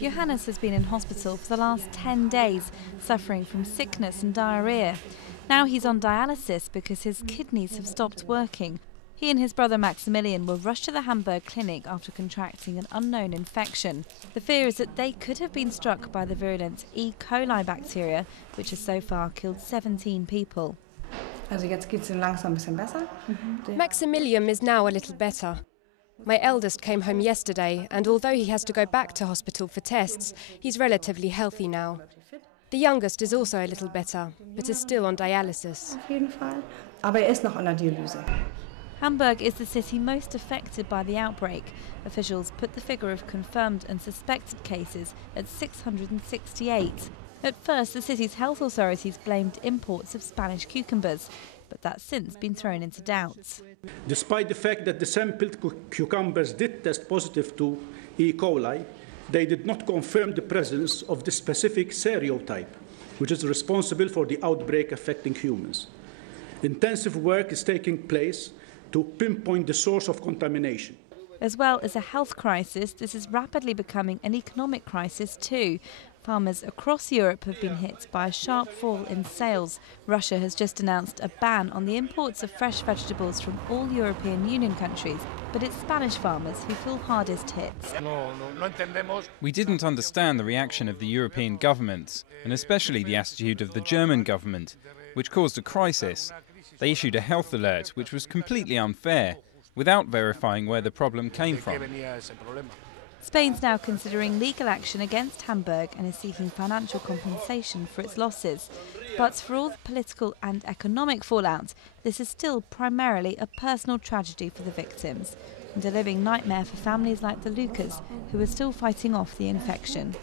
Johannes has been in hospital for the last 10 days, suffering from sickness and diarrhoea. Now he's on dialysis because his kidneys have stopped working. He and his brother Maximilian were rushed to the Hamburg clinic after contracting an unknown infection. The fear is that they could have been struck by the virulent E.coli bacteria, which has so far killed 17 people. Maximilian is now a little better. My eldest came home yesterday, and although he has to go back to hospital for tests, he's relatively healthy now. The youngest is also a little better, but is still on dialysis. Hamburg is the city most affected by the outbreak. Officials put the figure of confirmed and suspected cases at 668. At first, the city's health authorities blamed imports of Spanish cucumbers, but that's since been thrown into doubt. Despite the fact that the sampled cucumbers did test positive to E. coli, they did not confirm the presence of the specific serotype, which is responsible for the outbreak affecting humans. Intensive work is taking place to pinpoint the source of contamination. As well as a health crisis, this is rapidly becoming an economic crisis too. Farmers across Europe have been hit by a sharp fall in sales. Russia has just announced a ban on the imports of fresh vegetables from all European Union countries, but it's Spanish farmers who feel hardest hit. We didn't understand the reaction of the European governments, and especially the attitude of the German government, which caused a crisis. They issued a health alert, which was completely unfair, without verifying where the problem came from. Spain's now considering legal action against Hamburg and is seeking financial compensation for its losses. But for all the political and economic fallout, this is still primarily a personal tragedy for the victims and a living nightmare for families like the Luckas, who are still fighting off the infection.